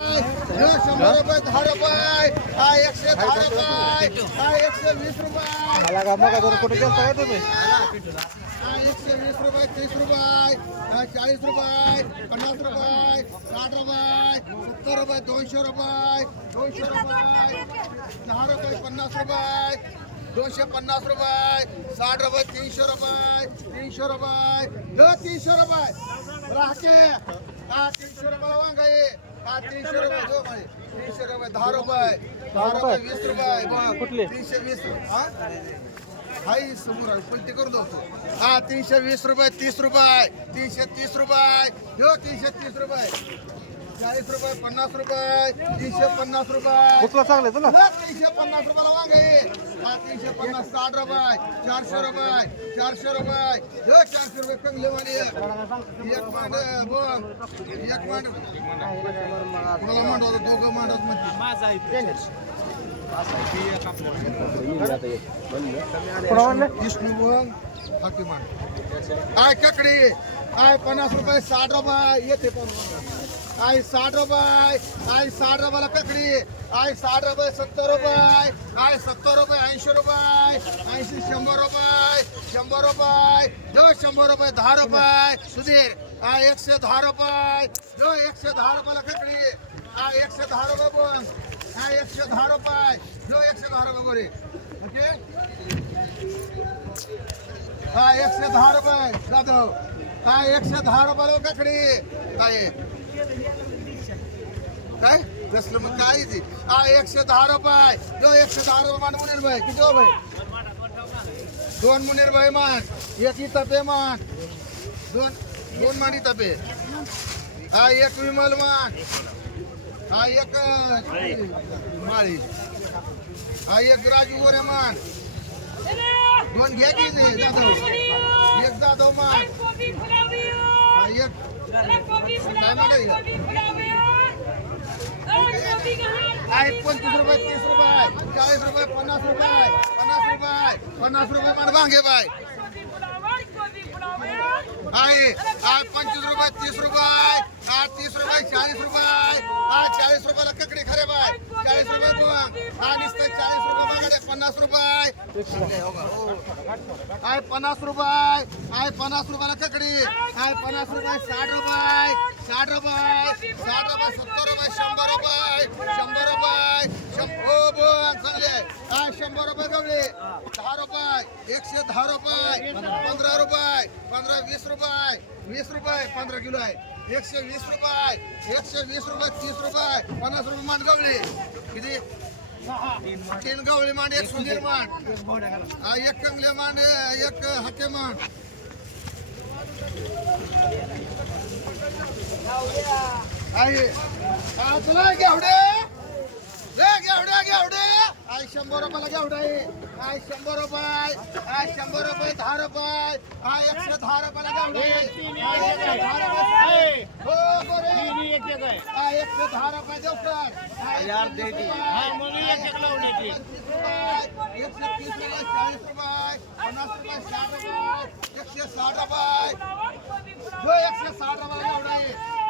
100 रुपये 10 रुपये हा 110 रुपये हा 120 रुपये मला का मग अजून कुठे गेलता का तुम्ही हा 120 रुपये 30 रुपये हा 40 रुपये 50 रुपये 60 रुपये 70 रुपये 200 रुपये 200 रुपये 10 रुपये 50 रुपये 250 रुपये 60 रुपये 300 रुपये 300 रुपये 300 रुपये राहते हा 300 रुपये वांगाई हा 300 रुपये दो भाई 300 रुपये 10 रुपये 10 रुपये 20 रुपये कुठले 320 हा हाई समोर पलटी करून देतो हा 320 रुपये 30 रुपये 330 रुपये 330 रुपये 40 रुपये 50 रुपये 350 रुपये कुठला चांगलं तुला 350 रुपयाला वांगे हा 350 60 रुपये 400 रुपये 400 रुपये 400 रुपये कंगले वाली एक मांड बोल एक मांड मला मांडवलं दोघं मांडत म्हणते माझा आहे विष्णू बोल हाकी मांड काय ककडी काय 50 रुपये 60 रुपये येते पण आई 60 रुपये आई 60 रुपयाला ककडी आई 60 रुपये 70 रुपये आई 70 रुपये 80 रुपये 80 100 रुपये 100 रुपये 100 रुपये 10 रुपये सुधीर आई 110 रुपये 110 रुपयाला ककडी आई 110 रुपये बोल आई 110 रुपये 110 रुपये गोरी ओके हा 110 रुपये जाधव हा 110 रुपयाला ककडी काय काय कसलं मग काय ती हा 110 रुपये 110 रुपये मान मुनीर भाई किती हो भाई दोन मुनीर भाई मान एक तपे मान दोन मानी तपे हा एक विमल मान हा एक माळी हा एक राजू गोरे मान दोन घ्या की जाधव एक जाधव मान हा एक काय मान आहे 25 रुपये 30 रुपये 40 रुपये 50 रुपये 50 रुपये मान वांगे बाय आहे 25 रुपये 30 रुपये 30 रुपये 40 रुपये 40 रुपयाला ककडी खरे बाय 40 रुपये बुवांग नुसतं 40 रुपये मागायचे 50 रुपये आहे 50 रुपये आहे 50 रुपयाला ककडी आहे 50 रुपये 60 रुपये 60 रुपये 60 रुपये 70 रुपये 100 रुपये 100 रुपये हो बुवांग चांगले आहे 100 रुपये गवळे 10 रुपये 110 रुपये 15 रुपये 15 20 रुपये 20 रुपये 15 किलो आहे 120 रुपये 120 रुपये 30 रुपये 50 रुपये मान गवळी किती 3 गवळी मान एक सुंदर मान एक कंगले मान एक हाके मान आहे तुला घेवडे घेवडे आई 100 रुपयाला घेवडे आई 100 रुपये आई 100 रुपये 10 रुपये आई 110 रुपयाला घेवडे हो बरे आई 110 रुपये देऊ काय यार दे दी हा म्हणून एक लावण्याची 130 रुपये 40 रुपये 50 रुपये 60 रुपये 160 रुपये जो 160 रुपयाला घेवडे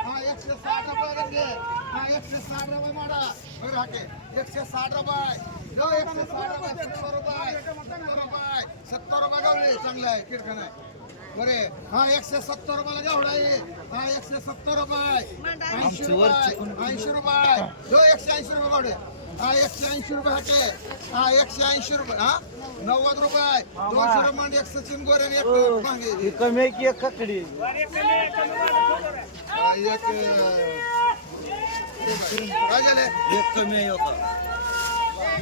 हा 160 रुपये गंगे हा 160 रुपये माडा बरं हाके 160 रुपये जो 160 रुपये 70 रुपये 70 रुपये गावले चांगलं आहे किरकण आहे बरे हा 170 रुपयाला गावडा आहे हा 170 रुपये 80 रुपये जो 180 रुपये गावडे हा 180 रुपये हाके हा 180 रुपये हा 90 रुपये 200 रुपये एक सचिन गोरे एक मागे कमी की एक ककडी एक काय झाले एक कमी आहे होता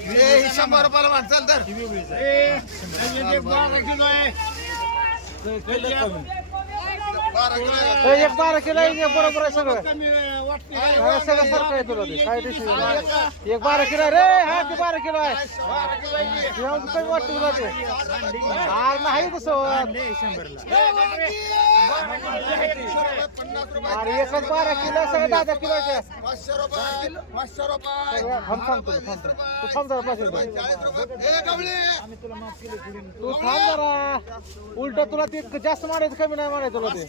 हे 100 रुपयाला मान चाल तर 12 किलो आहे 12 किलो आहे बरोबर आहे सगळं सगळं सारखं आहे तुला ते काय डिश 12 किलो रे हा ते 12 किलो आहे कमी वाटतं तुला ते नाही तसं 100 ला 50 रुपये अरे एकच 12 किलो सगळं 10 किलोचे 500 रुपये 500 रुपये थांब तू थांब जरा 5 रुपये 40 रुपये ए गवळे तू थांब जरा उलट तुला ते जास्त मारायचं कमी नाही मारायचं तुला ते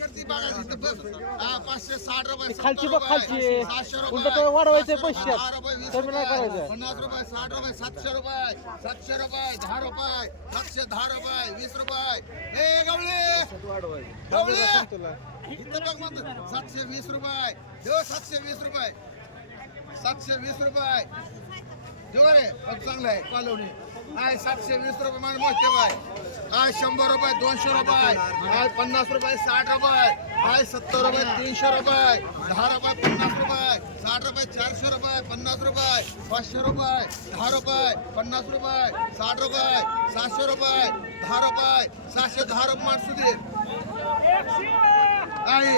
560 रुपये खालची बघ खालची 700 उलट रुपये तो वाढवायचं पैसे 10 रुपये 20 कमी नाही करायचं 50 रुपये 60 रुपये 700 रुपये 700 रुपये 10 रुपये 710 रुपये 20 रुपये ए गवळे गवळे इथं बघ मग 720 रुपये देव 720 रुपये 720 रुपये देव रे बघ चांगलं आहे कॉलोनी आहे 720 रुपये मान मोठे बाय आहे 100 रुपये 200 रुपये आहे 50 रुपये 60 रुपये आहे 70 रुपये 300 रुपये 10 रुपये 50 रुपये 60 रुपये 400 रुपये 50 रुपये 500 रुपये 10 रुपये 50 रुपये 60 रुपये 700 रुपये 10 रुपये 710 रुपये मान सुधीर आहे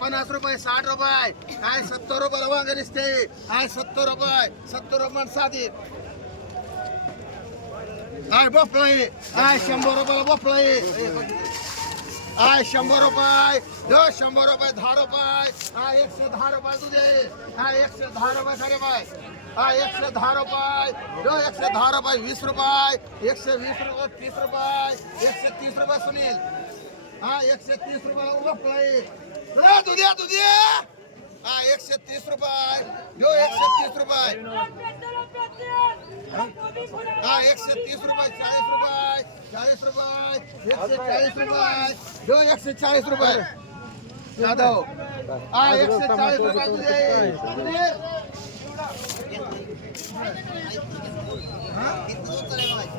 50 रुपये 60 रुपये आहे 70 रुपये वांगे दिसते आहे 70 रुपये 70 रुपये मान साधी आहे भोपळा आहे 100 रुपये भोपळा आहे 100 रुपये 100 रुपये 10 रुपये 110 रुपये तुझे 110 रुपये खरे बाय 110 रुपये 110 रुपये 20 रुपये 120 रुपये 30 रुपये 130 रुपये सुनील 130 रुपये भोपळा आहे तुझ्या 130 रुपये 130 रुपये 130 रुपये 40 रुपये 40 रुपये 140 रुपये 140 रुपये यादव 140 रुपये तुझे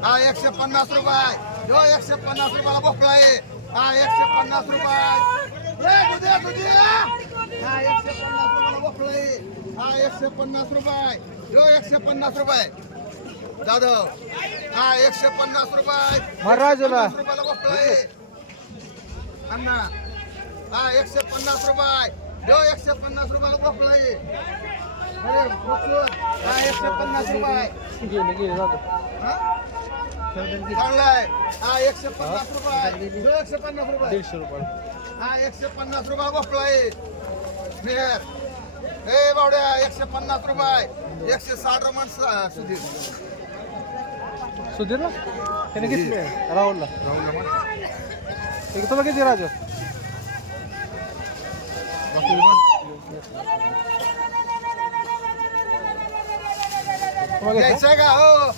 150 रुपये 150 रुपयाला भोपळा आहे 150 रुपये 150 रुपयाला भोपळा आहे 150 रुपये 150 रुपये जाधव 150 रुपये महाराजला रुपयाला भोपळा आहे अण्णा 150 रुपये 150 रुपयाला भोपळा आहे अरे 150 रुपये गेले जातो चांगला आहे 150 रुपये 150 रुपये 150 रुपये 150 रुपये भोपळा आहे मेहर ए बावड्या 150 रुपये 160 रुपये सुधीर सुधीर ना त्याने घेतले राहुलला तुला किती राजू घ्यायचं का हो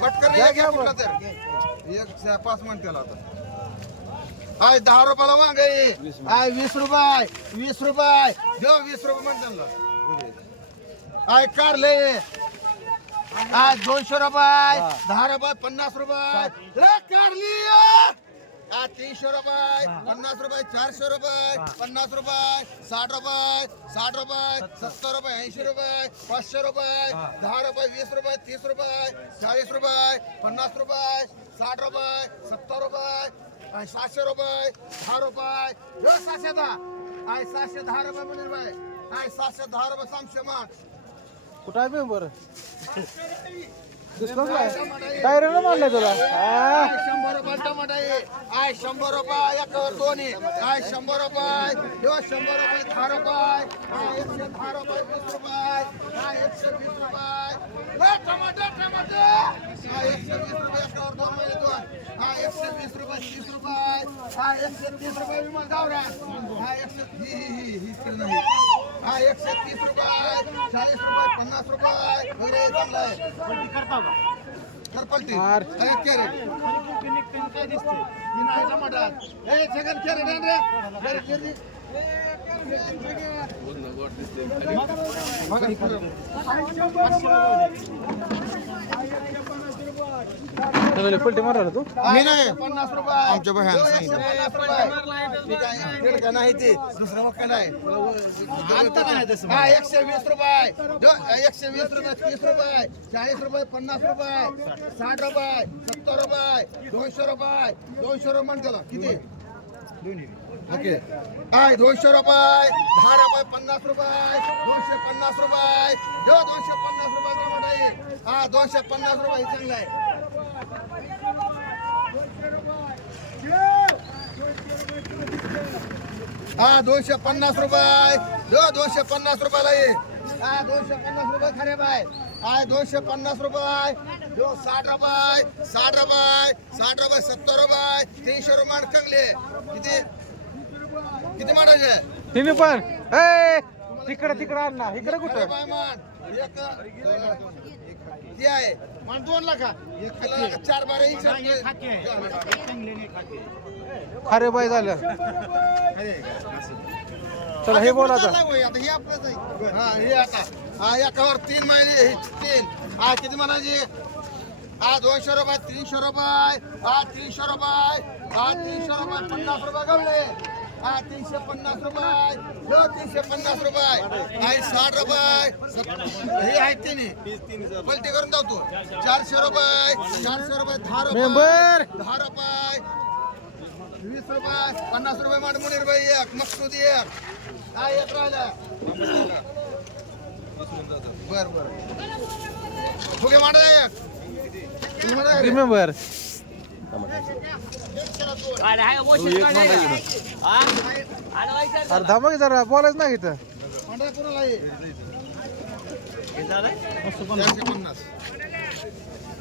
पटकन घ्या कुठला तर 1.5 मिनिट त्याला आता आय 10 रुपयाला वांगे आय 20 रुपये 20 रुपये देव 20 रुपये म्हणते त्यांना आय कारले आय 200 रुपये 10 रुपये 50 रुपये कारली 300 रुपये 50 रुपये 400 रुपये 50 रुपये 60 रुपये 60 रुपये 70 रुपये 80 रुपये 500 रुपये 10 रुपये 20 रुपये 30 रुपये 40 रुपये 50 रुपये 60 रुपये 70 रुपये 700 रुपये 10 रुपये 710 आय 710 रुपये म्हणून बाय आय 710 रुपये सामशे माग कुठं आहे मेंबर डायरेक्ट मारलाय तुला 100 रुपये टमाटा आहे आय 100 रुपये एकावर दोन्ही आय 100 रुपये 100 रुपये 10 रुपये 110 रुपये 20 रुपये 120 रुपये टमाटर टमाटर 120 रुपये एकावर दोन म्हणजे दोन 120 रुपये 30 रुपये 130 रुपये विमान गावरा 130 रुपये 130 रुपये 40 रुपये 50 रुपये वगैरे चांगलं आहे करपलती कॅरेट काय दिसते टमाटर हे सेकंड कॅरेट रे पलटी मारा तू मी नाही 50 रुपये आमच्या बहिणी नाही ते दुसरं मग नाही 120 रुपये 120 रुपये 30 रुपये 40 रुपये 50 रुपये 60 रुपये 70 रुपये 200 रुपये 200 रुपये म्हणते किती ओके आय 200 रुपये 10 रुपये 50 रुपये 250 रुपये 250 रुपये टमाटा आहे 250 रुपये चांगला आहे हा 250 रुपये 250 रुपयाला ये हा 250 रुपये खरे बाय हा 250 रुपये 60 रुपये 60 रुपये 60 रुपये 70 रुपये 300 रुपये कंगले किती माडायचे तुम्ही पण ए तिकडे आण ना इकडे कुठं किती आहे मान 2 लाख 4 बारे अरे बाई झालं चला हे बोला आता हे आपलंच आहे हा हे आता हा एकावर 3 महिने हे 3 हा किती म्हणायचे हा 200 रुपये 300 रुपये हा 300 रुपये हा 300 रुपये 50 रुपये गवळे हा 350 रुपये 350 रुपये हा 60 रुपये हे आहेत तिन्ही पलटी करून जाऊ तू 400 रुपये 10 रुपये मेंबर 10 रुपये 20 रुपये 50 रुपये माड मुनीर बाई एक मकसूद एक हा एक राहिला बर फुगे माड एक रिमेंबर अरे थांबा की जरा बोलायच नाही इथं मांडा कोणाला ये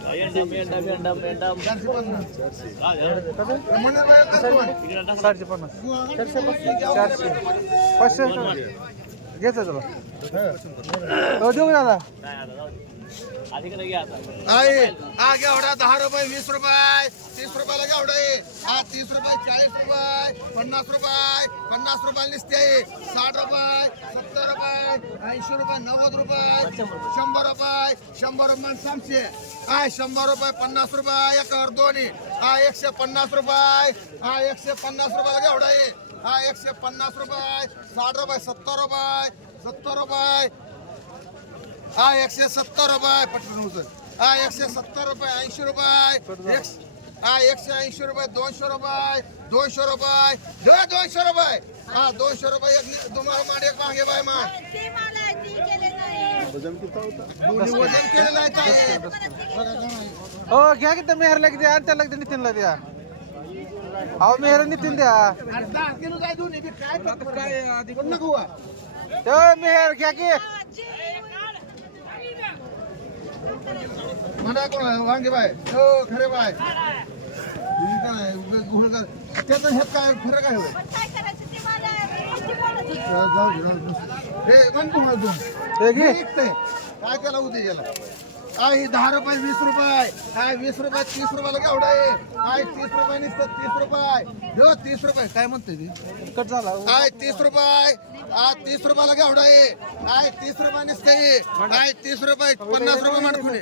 450 मुनीर बाई एक 450 500 घेतो तुला हो देऊ ना आहे हा घेवडा 10 रुपये 20 रुपये 30 रुपयाला घेवडा आहे हा 30 रुपये 40 रुपये 50 रुपये 50 रुपये निसते आहे 60 रुपये 70 रुपये 80 रुपये 90 रुपये 100 रुपये 100 रुपये 700 हा 100 रुपये 50 रुपये एकावर दोन्ही हा 150 रुपये हा 150 रुपयाला घेवडा आहे हा 150 रुपये 60 रुपये 70 रुपये 70 रुपये हा 170 रुपये पटकन उचल हा 170 रुपये 80 रुपये हा 180 रुपये 200 रुपये 200 रुपये 200 रुपये हा 200 रुपये एक तुम्हाला मांड एक मागे बाय मान वजन केलेलं आहे ताई. हो घ्या की मेहरला किती आणि त्याला किती नितीनला द्या अहो मेहर नितीन द्या अरे 10 किलो काय दोन्ही बी काय फक्त काय आधी पण नको हुआ. मेहर घ्या की म्हणा कोण वांगे बाय हो खरे बाय त्याचं हे काय फरक आहे होय? जाऊ दे हे मन कोण अजून हे घे काय केला उद्या गेला आहे 10 रुपये 20 रुपये काय 20 रुपये 30 रुपयाला केवढा आहे काय 30 रुपये नुसतं 30 रुपये हो 30 रुपये काय म्हणते ते कट झाला काय 30 रुपये हा 30 रुपयाला केवढा आहे काय 30 रुपये नुसते काय 30 रुपये 50 रुपये मांडकुने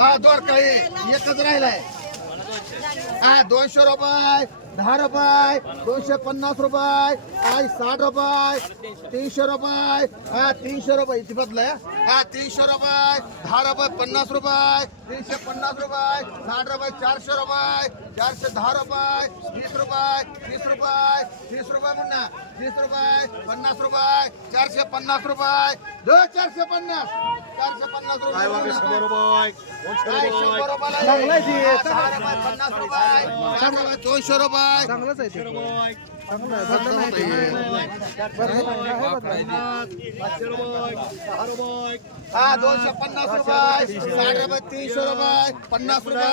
हा दोर काही एकच राहिलाय हा 200 रुपये 10 रुपये 250 रुपये काय 60 रुपये 300 रुपये हा 300 रुपये इथे बदलाय हा 300 रुपये 10 रुपये 50 रुपये 350 रुपये 60 रुपये 400 रुपये 410 रुपये 20 रुपये 30 रुपये 30 रुपये म्हणा 30 रुपये 50 रुपये 450 रुपये 450 450 रुपये 100 रुपये चांगला आहे ते. 50 रुपये 200 रुपये चांगलंच आहे ते. चांगलं आहे, बदला नाही ते. बदला नाही, हा 250 रुपये 60 रुपये 300 रुपये 50 रुपये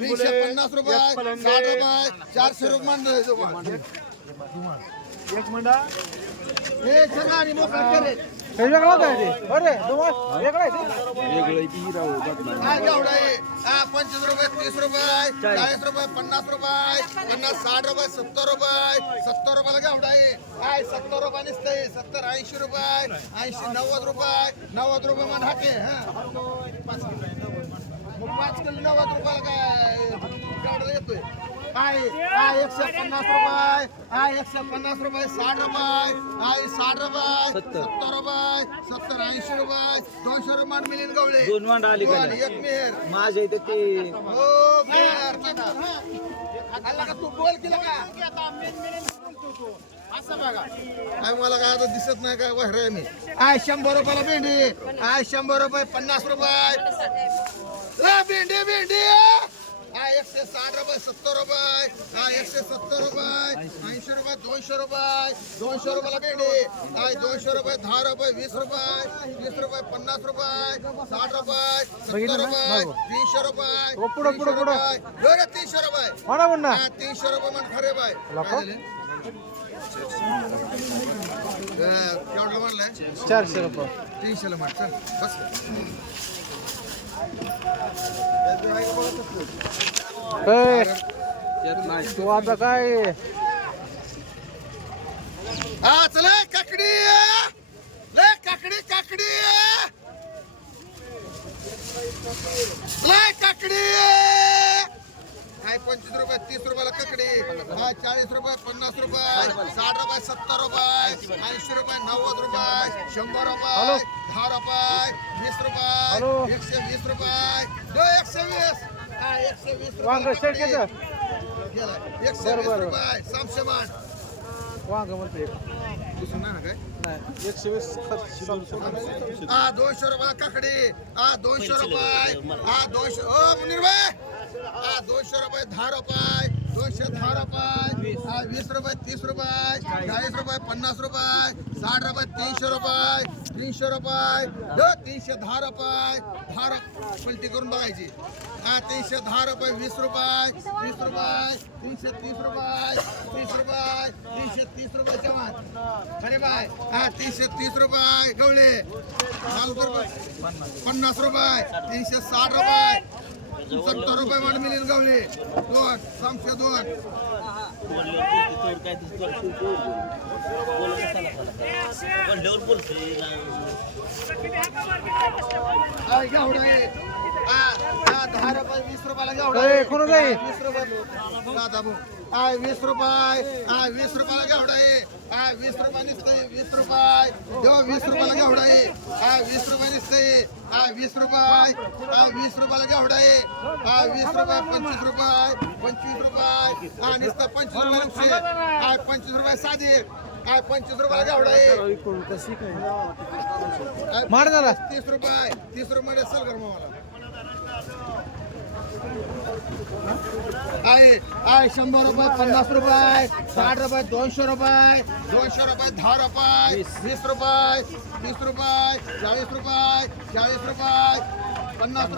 350 रुपये 60 रुपये 400 रुपये हे सगळं आणि मोकळा करे हे वेगळं आहे ते. अरे तुम्हाला वेगळं आहे ते. काय केवढा आहे हा 25 रुपये 30 रुपये 40 रुपये 50 रुपये 50 60 रुपये 70 रुपये 70 रुपयाला केवढा आहे काय 70 रुपये नुसते 70 80 रुपये 80 90 रुपये 90 रुपये मन हाके हा 5 किलो 90 रुपयाला काय केवढा येतोय काय 150 रुपये 150 रुपये 60 रुपये 60 रुपये 70 रुपये 70 80 रुपये 200 रुपये मान मिळेल गवळे दोन मांड आली का दोन, एक मेहर माझ्या इथं ते हो मेहर आला का तू बोल केला का असं बघा काय मला काय आता दिसत नाही काय वहरे मी 100 रुपयाला भेंडी 100 रुपये 50 रुपये भेंडी 160 रुपये 70 रुपये 170 रुपये 80 रुपये 200 रुपये 200 रुपयाला भेंडी 200 रुपये 10 रुपये 20 रुपये 20 रुपये 50 रुपये 60 रुपये 70 रुपये 300 रुपये पुढं 300 रुपये म्हणा म्हणा 300 रुपये म्हण खरे बाय केवढं म्हणलंय 400 रुपये 300 ला म्हण चल बस तू आता काय हा चला काकडी लय काकडी लय काकडी काय 25 रुपये 30 रुपयाला काकडी 40 रुपये 50 रुपये 60 रुपये 70 रुपये 80 रुपये 90 रुपये 100 रुपये 10 रुपये 20 रुपये 120 रुपये 120 120 वांग शेट रुपये 120 रुपये सामशे मान वांग म्हणते दुसरं नाही ना काय नाही 120 200 रुपये काकडी 200 रुपये 200 ओ मुनीर भाई 200 रुपये 10 रुपये 210 रुपये 20 रुपये 30 रुपये 40 रुपये 50 रुपये 60 रुपये 300 रुपये 300 रुपये 310 रुपये 10 पलटी करून बघायची 310 रुपये 20 रुपये 30 रुपये 330 रुपये 30 रुपये 330 रुपये जमा अरे बाय 330 रुपये गवळे 50 रुपये 360 रुपये 70 रुपये वाट मिळेल गवळे दोन सामशे दोन गावडा आहे 10 रुपये 20 रुपयाला गावडा आहे 20 रुपये 20 रुपयाला गावडा आहे 20 रुपये निसते 20 रुपये 20 रुपयाला गावडा आहे 20 रुपये निसते 20 रुपये 20 रुपयाला गावडा आहे 20 रुपये 25 रुपये 25 रुपये निसतं 25 रुपये 25 रुपये साधे 25 रुपयाला गावडा आहे मार झाला 30 रुपये असेल कर मला आहे 100 रुपये 50 रुपये 60 रुपये 200 रुपये 10 रुपये 20 रुपये 30 रुपये 40 रुपये 40 रुपये 50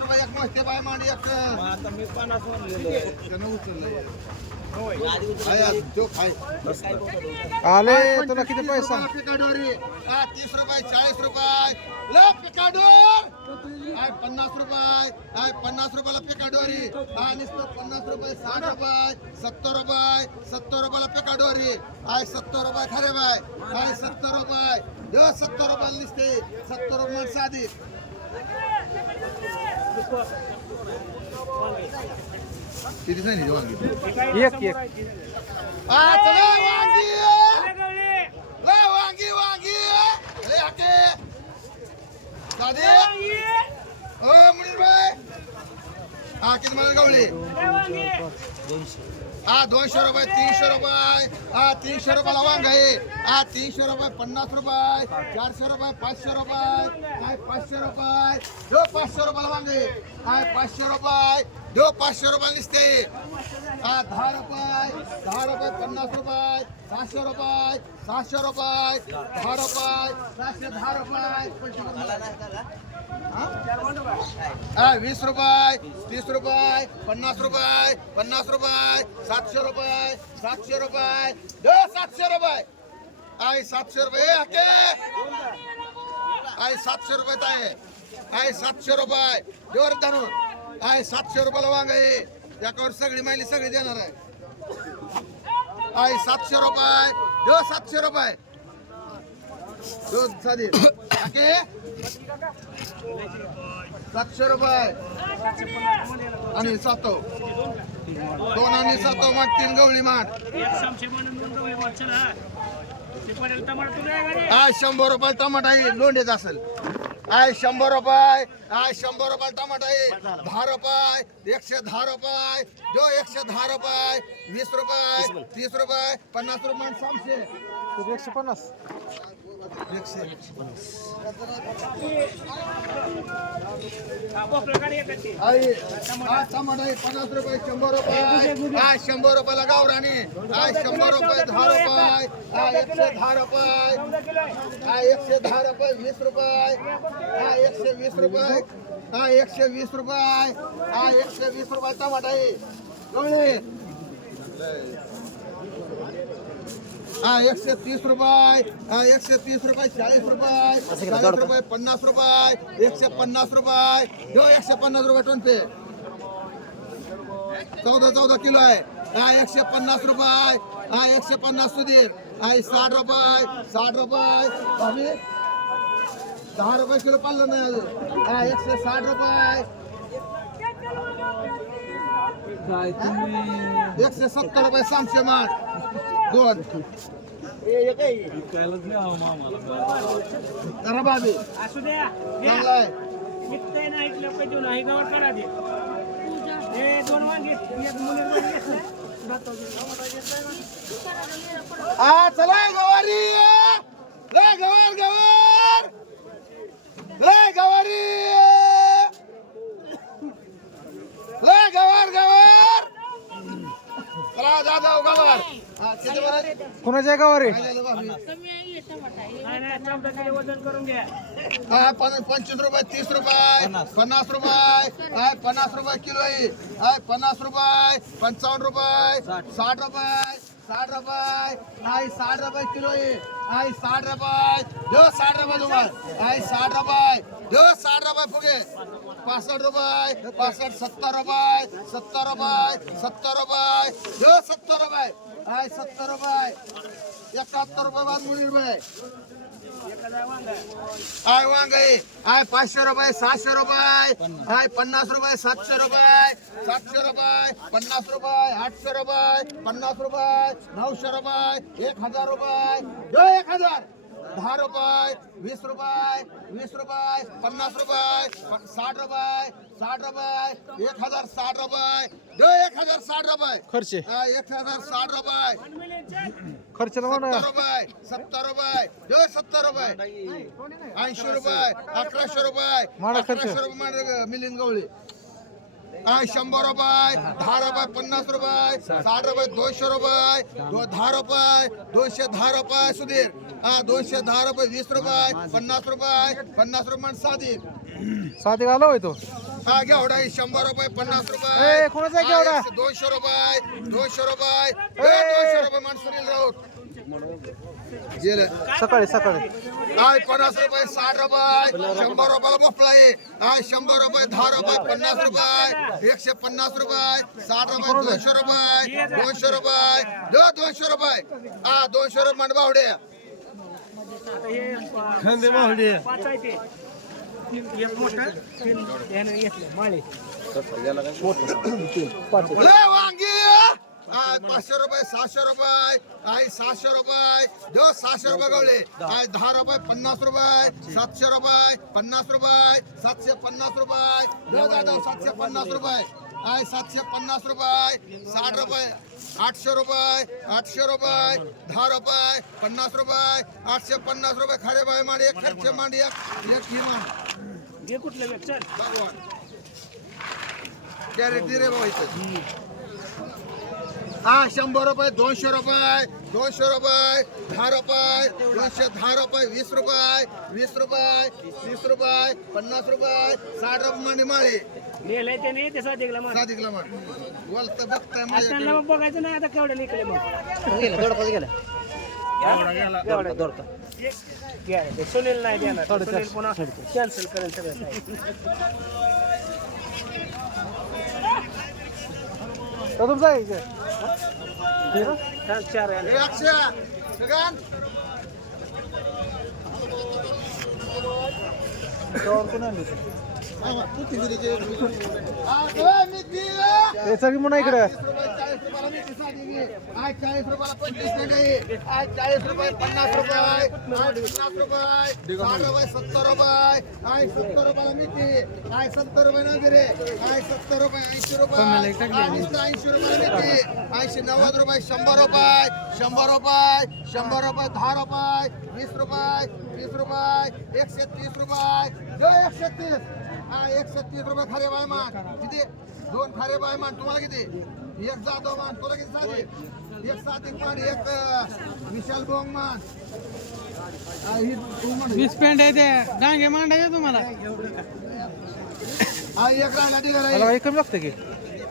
रुपये एक मस्ते बाय मांडी एक आले तुला किती पैसा 30 रुपये 40 रुपये पिकाडोर 50 रुपये 50 रुपयाला पिकाडोरी 50 रुपये 60 रुपये 70 रुपयाला पिकाडोरी 70 रुपये खरे बाय 70 रुपये 70 रुपयाला दिसते 70 रुपये साधी किती नाही वांगी एक चला वांगी वांगी अरे हाके दादे ओ मुनीर भाई किती मला गवळी 200 रुपये 300 रुपये 300 रुपयाला वांग आहे 300 रुपये 50 रुपये 400 रुपये 500 रुपये 500 रुपये 500 रुपयाला वांग आहे 500 रुपये 500 रुपये दिसते 10 रुपये 50 रुपये 700 रुपये 700 रुपये 10 रुपये 710 रुपये 20 रुपये 30 रुपये 50 रुपये 700 रुपये 700 रुपये 700 रुपये 700 रुपये 700 रुपये आहे 700 रुपये देवर धरून 700 रुपयाला वांग आहे त्याच्यावर सगळी माहिती सगळी देणार आहे 700 रुपये 700 रुपये साधी 700 रुपये आणि 7 2 आणि 7 माठ 3 गवळी माठ 100 रुपये टमाटा आहे लोंढेच असेल 100 रुपये 100 रुपये टमाटा आहे 10 रुपये 110 रुपये 110 रुपये 20 रुपये 30 रुपये 50 रुपये 700 150 टमाटा आहे 50 रुपये 100 रुपये 100 रुपयाला गावरानी 100 रुपये 10 रुपये 110 रुपये 110 रुपये 20 रुपये 120 रुपये 120 रुपये 120 रुपये टमाटा आहे गवळे 130 रुपये 130 रुपये 40 रुपये 40 रुपये 50 रुपये 150 रुपये 150 रुपये टोनपे 14 किलो आहे 150 रुपये 150 सुधीर 60 रुपये 10 रुपये किलो पाळलं नाही अजून 160 रुपये 170 रुपये 300 माठ दोन बाबी असू द्या चांगला आहे निघतंय ना इथलं पैसे नाही गावात करा दे हे 2 वांगे एक मुलीला घेतलं चला गवारी रे गवार रे गवारी रे गवार चला दादा गवार किती बरं कोणाच्या गावावर आहे? नाही नाही 14 किलो वजन करून घ्या 25 रुपये 30 रुपये 50 रुपये 50 रुपये किलो आहे 50 रुपये 55 रुपये 60 रुपये 60 रुपये 60 रुपये किलो आहे 60 रुपये दो 60 रुपये तुम्हाला 60 रुपये दो 60 रुपये फुगे 65 रुपये 65 70 रुपये 70 रुपये 70 रुपये दो 70 रुपये 70 रुपये 71 रुपये 52 रुपये वांग आहे 500 रुपये 600 रुपये 50 रुपये 700 रुपये 700 रुपये 50 रुपये 800 रुपये 50 रुपये 900 रुपये 1000 रुपये 1000 10 रुपये 20 रुपये 20 रुपये 50 रुपये 60 रुपये 60 रुपये 1060 रुपये 1060 रुपये खर्च 1060 रुपये खर्चाला म्हणा 70 रुपये 70 रुपये 70 रुपये 80 रुपये 1100 रुपये माडा खर्च. 1100 रुपये मिलिंद गवळी 100 रुपये 10 रुपये 50 रुपये 60 रुपये 200 रुपये 10 रुपये 210 रुपये सुधीर 210 रुपये 20 रुपये 50 रुपये 50 रुपये साधी साधी घाला होय तो घेवडा 100 रुपये 50 रुपये कोणाचा आहे घेवडा? 200 रुपये 200 रुपये 200 रुपये माणसुनील राऊत गेलं सकाळी 50 रुपये 60 रुपये 100 रुपयाला भोपळा आहे 100 रुपये 10 रुपये 50 रुपये 150 रुपये 60 रुपये 200 रुपये 200 रुपये 200 रुपये 200 रुपये मंडबावडे आता हे पाच आहे ते एक मोठं त्यानं घेतलं माळे वांगी 500 रुपये 600 रुपये 600 रुपये 600 रुपये गवळे 10 रुपये 50 रुपये 700 रुपये 50 रुपये 750 रुपये 750 रुपये 750 रुपये 60 रुपये 800 रुपये 800 रुपये 10 रुपये 50 रुपये 850 रुपये खरे बाई मांडी एक खर्चे मांडी एक ही मांड हे कुठलं वेग चल भगवान कॅरेट दे रे बाबा इथं 100 रुपये 200 रुपये 200 रुपये 10 रुपये 210 रुपये 20 रुपये 20 रुपये 30 रुपये 50 रुपये 60 रुपये मांडी माळे नेलंय त्याने ते साधिकला मार साधिकला मांड बोलता बघताय आता माझ्या त्यांना मग बघायचं नाही आता केवढे निघले मग घ्या, ते सुनील नाही देणार सुनील पुन्हा कॅन्सल करेल सगळं काही. तुमचा आहे का? चार आहे. हे अक्षय गगन याचा बी म्हणा इकडे 40 रुपये रुपयाला मेथी साधी घे. आहे 40 रुपयाला 25 पेंडे आहे. 40 रुपये 50 रुपये आहे 50 रुपये 60 रुपये 70 रुपये आहे 70 रुपयाला मेथी आहे 70 रुपये नगरे आहे 70 रुपये 80 रुपये 80 रुपये मेथी 80 90 रुपये 100 रुपये 100 रुपये 100 रुपये 10 रुपये 20 रुपये 20 रुपये 130 रुपये जो 130 130 रुपये खरे बाय मान किती 2 खरे बाय मान तुम्हाला किती एक जाधव मान तुला किती साधे एक साधिक मान एक विशाल बोंग मान ही तू म्हण 20 पेंड आहे ते डांगे मांडायचे तुम्हाला एक राहिला ढिगारा मला एक कमी लागतं की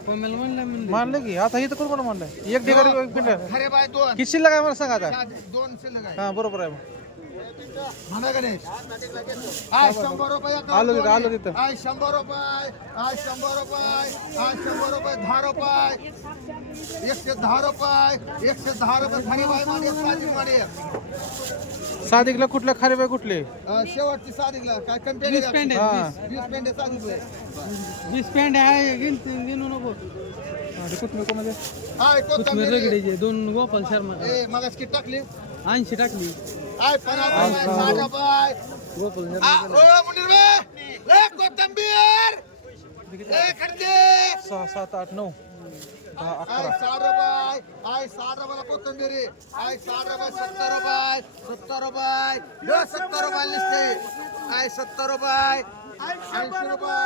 मानलं की आता इथं कोण कोण मानलंय एक ढिगारी एक पेंड आहे. खरे बाय 2 किती शिल्लक आहे मला सांगा आता 2 शिल्लक आहे हा बरोबर आहे मग. म्हणा गणेश आय 100 रुपये आलो तिथं आय 100 रुपये आय 100 रुपये आय 100 रुपये 10 रुपये 110 रुपये 110 रुपये खरी बाय मान एक साधिक मान एक साधिकला कुठल्या खारे बाई कुठले शेवटची साधिकला काय कंपेनी 20 पेंड हा 20 पेंडे साधिकले 20 पेंड आहे गिनू नको कुठले कोणाचे आय कोथंबीर रगडीचे 2 गोपाल शर्मा ए मगाच किती टाकली 80 टाकली आय 50 रुपये 60 रुपये गोपाल ओ मुंडीर बे ए कोथंबीर ए खडके 6 7 8 9 10 आय 11 60 रुपये आय 60 रुपयाला कोथिंबीर आय 60 रुपये 70 रुपये 70 रुपये लिस्टे आय 70 रुपये 80 रुपये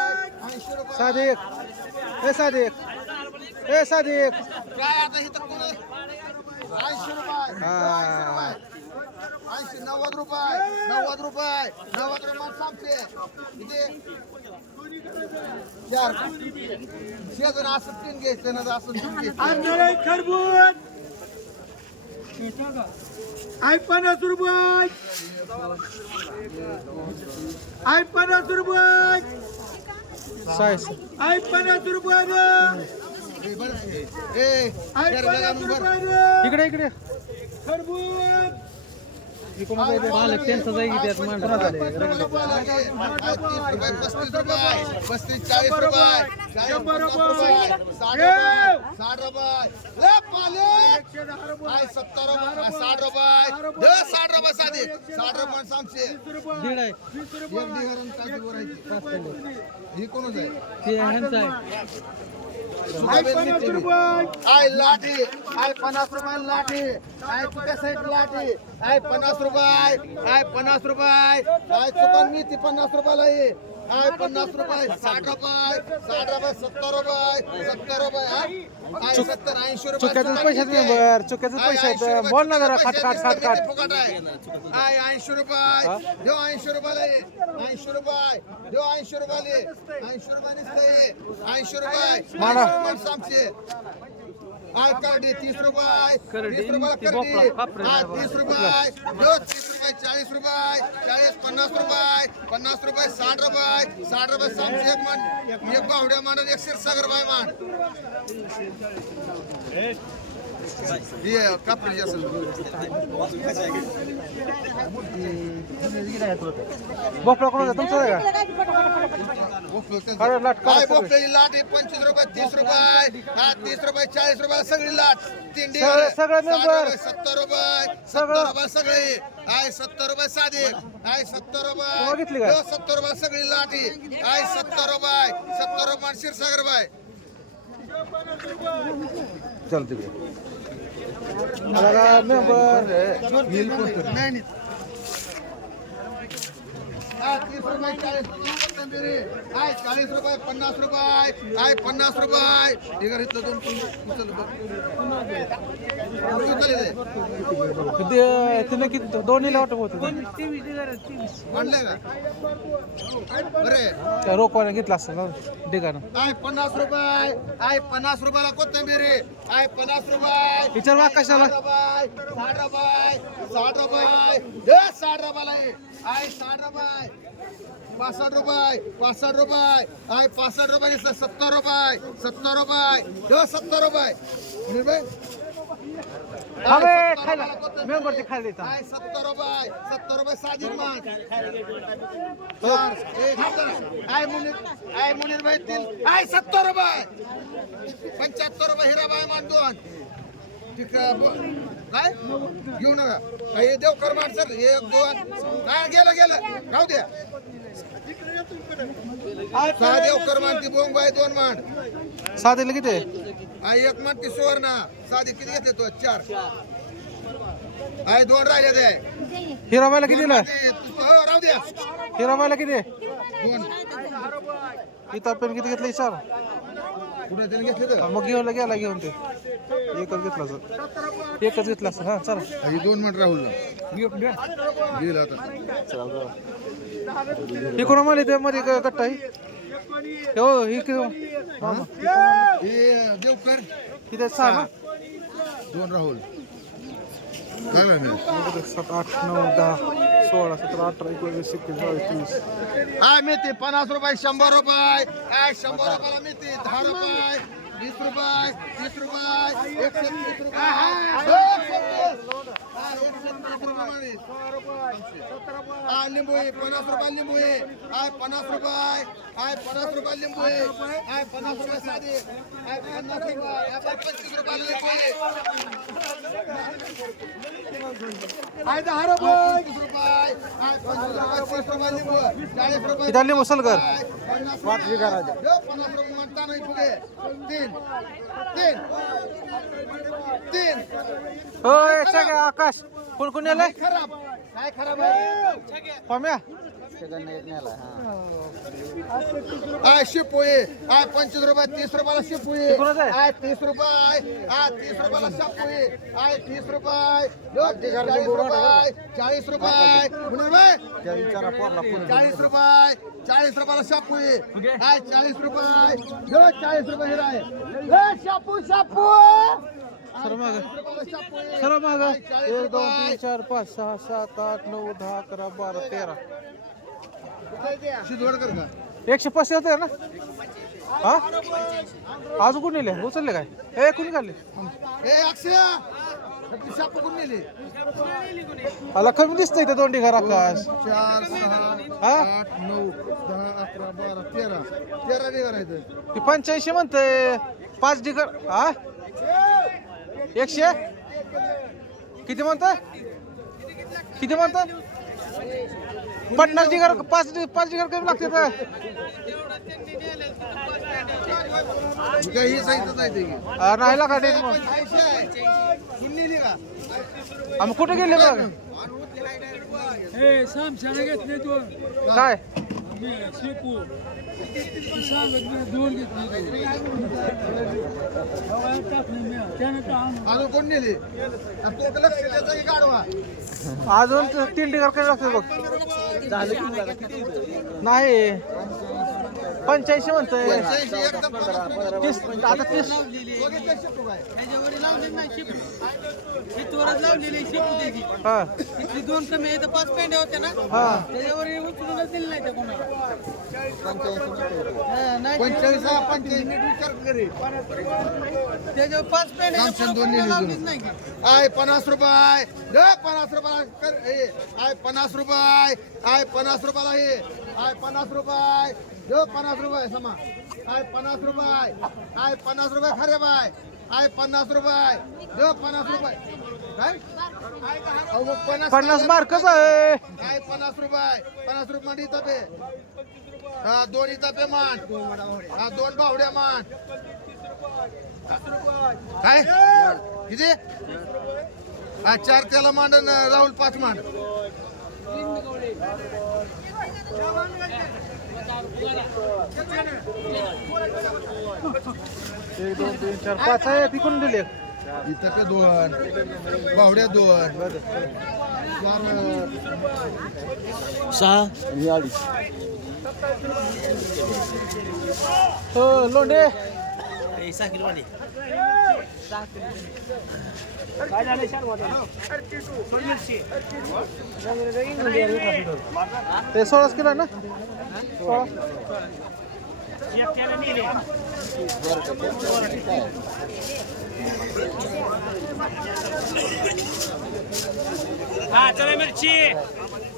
साधिक ए साधिक काय आता इथं कोण 80 रुपये 80 90 रुपये सांगते इथे चार शेजून असं 3 घ्यायचं ना असं 3 घ्यायचं खरबूज आय 50 रुपये आय 50 रुपये साईज आय 50 रुपये ए आय शेर बघा 50 नंबर रुपये इकडे खरबूज पालक त्यांचा जाई की त्यात मांडा 30 रुपये 35 रुपये 35 40 रुपये 40 रुपये 60 रुपये ले पालक आय 70 रुपये 60 रुपये 60 रुपये साधे 60 रुपये सांगते दीड आहे एक दिवरून काढी बोरायची ही कोणच आहे ते ह्यांचा आहे आय लाठी आय 50 रुपये लाठी आय कुठे साईड लाठी आय 50 रुपये आय 50 रुपये आय चुकन मी ती 50 रुपयाला आहे आय 50 रुपये 60 रुपये 70 रुपये 70 रुपये आय 70 80 रुपये चुक्याचे पैसे मेंबर चुक्याचे पैसे आहेत बोल ना जरा खाट फुकट आहे आय 80 रुपये देव 80 रुपयाला आहे 80 रुपये देव 80 रुपयाला 80 रुपये नसते 80 रुपये माडा. सांगते आय करडी 30 रुपये करडी, 30 रुपये ती करडी बोपला, कापरे आय जरा 30 रुपये देव 30 रुपये 40 रुपये 40 50 रुपये 50 रुपये 60 रुपये 60 रुपये सांगते एक मान एक बावड्या मानत 160 रुपये मान ये कापडी असेल बोपळा कोणाचा तुमचा आहे का अरे लाट काय बोपल्याची लाट ही 25 रुपये 30 रुपये 30 रुपये 40 रुपये सगळी लाट तिंडी सगळं मेंबर 70 रुपये 70 रुपये सगळे आय 70 रुपये साधे आय 70 बघितली रुपये का? 70 रुपये सगळी लाठी आय 70 रुपये क्षीरसागर बाय चल तिकडे मला का मेंबर नाही 30 रुपये 40 रुपये कोथिंबिरी आय 40 रुपये 50 रुपये आय 50 रुपये ठीक आहे इथलं 2 तिने किती दोन्हीला वाटप होतं म्हणलंय का बरे त्या रोकवाने घेतला असतं ना ठिकाणं आय 50 रुपये आय 50 रुपयाला कोथिंबिरी आय 50 रुपये विचार वा कशाला 60 रुपये 60 रुपये 60 रुपयाला आय 60 रुपये 65 रुपये 65 रुपये आय 65 रुपये 70 रुपये 70 रुपये 70 रुपये हा बे, खायला मेंबरची खायला द्यायचा. 70 रुपये साजिद मान हो. आय मुनीर भाई 70 रुपये 75 रुपये हिराबाई मान 2 ठीक काय घेऊ नका हे देवकर मान सर 1 2 काय गेलं राहू द्या सहा देवकर मान ती बोंग बाई 2 मान साधीला किती आहे? आई 1 मान ती सुवर्ण साधी किती घेतले तो 4 आई 2 राहिले ते हिराबाईला कितीला? हो राहू द्या हिराबाईला किती आहे? 2 इथं पण किती घेतलं सर? कुठे त्याने घेतले तर मग गेला घेऊन ते एकच घेतला सर, एकच घेतला सर. हा चला. ही 2 मिनिट राहुल गेला आता हे कोणा मला ते मध्ये कट्टा आहे हो ही मामा हे देवकर किती 6 ना? 2 राहुल काय माहिती 7 8 9 10 16 17 18 19 20 21 22 हा मेथी 50 रुपये 100 रुपये 100 रुपयाला मेथी 10 रुपये 20 रुपये 30 रुपये 130 रुपये लिंबू 50 रुपये लिंबू 50 रुपये 50 रुपये लिंबू 50 रुपये साधी 50 रुपये 25 रुपये लिंबू 10 रुपये 30 रुपये 50 रुपये लिंबू 40 रुपये किती लिंबू सलगर 50 रुपये म्हणता नाही फुगे 3 होय सगळं आकाश कोण कोण आलंय? खराब काय खराब आहे पम्या शिपोई 25 रुपये 30 रुपयाला शिपोई कोणाचं आहे? 30 रुपये 30 रुपयाला शिपोई 30 रुपये 40 रुपये 40 रुपये मुनीर भाई 40 रुपये 40 रुपयाला शापूई 40 रुपये 40 रुपये हिरा आहे शापू सर माग सर माग 1 2 3 4 5 6 7 8 9 10 11 12 13 शिदवड कर का 105 होते ना? हा अजून कोण नेले उचलले काय? हे कोणी काढले? ए अक्षय शापू कोण नेली आला कमी दिसतंय ते दोंडी घर आकाश 4 6 हा 8 9 10 11 12 13 डिगर आहेत ती 85 म्हणते 5 डिगर हा 100 किती म्हणता किती म्हणता 50 डिगर 5 डिगर कमी लागते तर ही साईजच आहे ते नाही लागा डेट मग नेली का आम्ही कुठे गेले बघ हे सामशाने घेतले तू काय शेपू सांगत मी 2 घेतले त्यानं तर अजून कोण नेली तो लक्ष द्यायचं की गाडवा अजून 3 डिगर कमी लागते बघ नाही 85 म्हणतोय 85 एकदम 30 आता 30 बघितलं शिकू काय हा 2 कमी आहे तर 5 पेंड्या होत्या ना हा त्याच्यावर उचलूनच दिले नाही त्या कोणाला 45 विचार करे त्याच्यावर 5 पेंड्या रामचंद दोन नेली नाही आय 50 रुपये 50 रुपयाला कर हे आय 50 रुपये आय 50 रुपयाला हे आय 50 रुपये 50 रुपये समा आय 50 रुपये आय 50 रुपये खरे बाय आय 50 रुपये 50 रुपये काय अहो मग 50 मार्कच आहे आय 50 रुपये मध्ये तपे हा 2 तपे मान हा 2 बावड्या मान काय किती हा 4 त्याला मांड राहुल 5 मांड 1 2 3 4 5 आहे तिकडून दिले इथं का 2 बावड्या 2 हो लोंडे काय झालं ते 16 किलो ना 16 एकट्याला नेले हा चला मिरची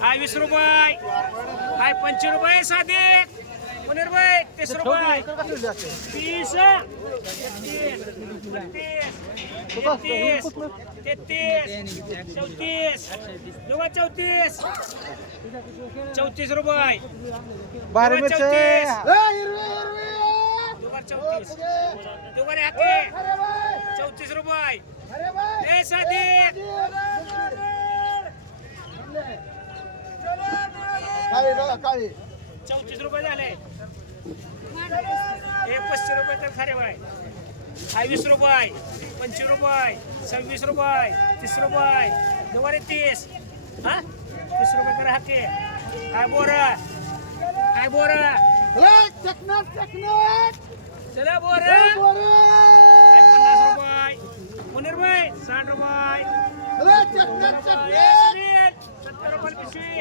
हाय 20 रुपये हाय 25 रुपये साधे 15 रुपये 30 रुपये 30 34 रुपये बारे मिरची दुबारे हाके 34 रुपये ए साधे 34 रुपये झाले 35 रुपये तर खरे बाय 20 रुपये 25 रुपये 26 रुपये 30 रुपये दुबारे 30 हा 30 रुपये तर हाके काय बोर चला बोर 50 रुपये 15 रुपये 60 रुपये 70 रुपये पिशवी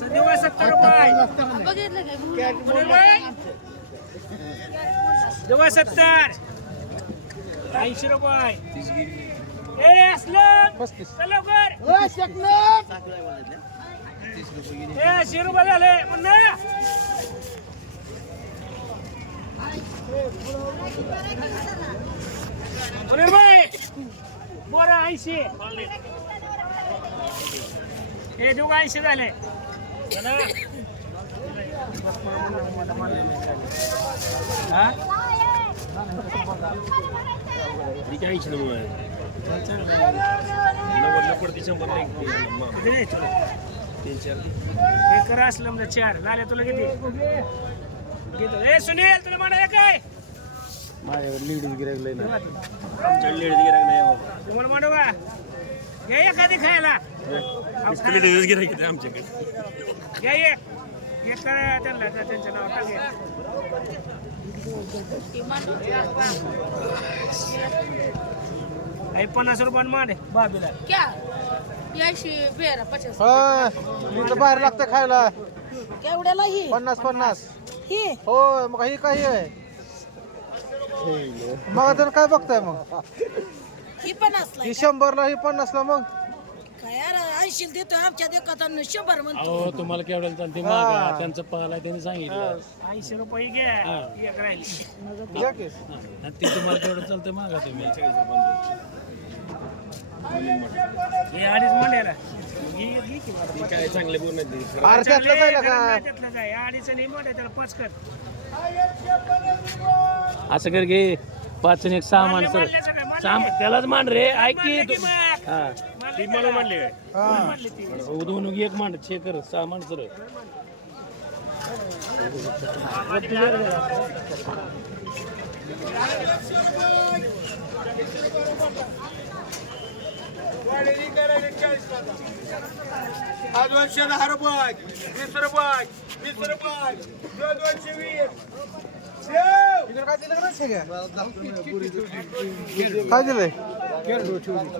70 रुपये 70 80 रुपये ए असलं 35 चला लवकर ए 80 रुपये झाले पुन्हा बोरा 80 हे दोघ 80 झाले हा हे करा असलं म्हणजे 4 झाले तुला किती घेतो ए सुनील तुला म्हणाले काय माझ्याकडे लीड गिरायक लय ना तुम्हाला म्हणू का घ्या एखादी खायला घ्या एक करा त्यांना त्यांच्या नाव टाके आई 50 रुपये मान बाबीला क्या याशी बेरा 50 इथं बाहेर लागतं खायला केवढ्याला ही 50 ही हो मग ही काही आहे मग तर काय बघताय मग ही 50 ला ही 100 ला ही 50 ला मग काय यार 80 देतो आमच्या देखत 100 म्हणतो अहो तुम्हाला केवढ्याला चालते मागा त्यांचं पाहिला त्यांनी सांगितलं 80 रुपये घ्या एक राहिली घ्या की. आणि ते तुम्हाला केवढं चालतं मागा तुम्ही हे अडीच मंड्याला काय चांगले बोल अरे त्यातलं काय लागा त्यातलं काय अडीच आणि मंड्या त्याला 5 कर असं कर घे 5 आणि 1 6 माणसं त्यालाच मान रे ऐक की हा म्हणले हा. दोन एक मांड 6 कर 6 माणसं रे आज 210 रुपये 20 रुपये 20 रुपये 220 इकडे काय दिलं का नाही सगळ्या? काय दिलंय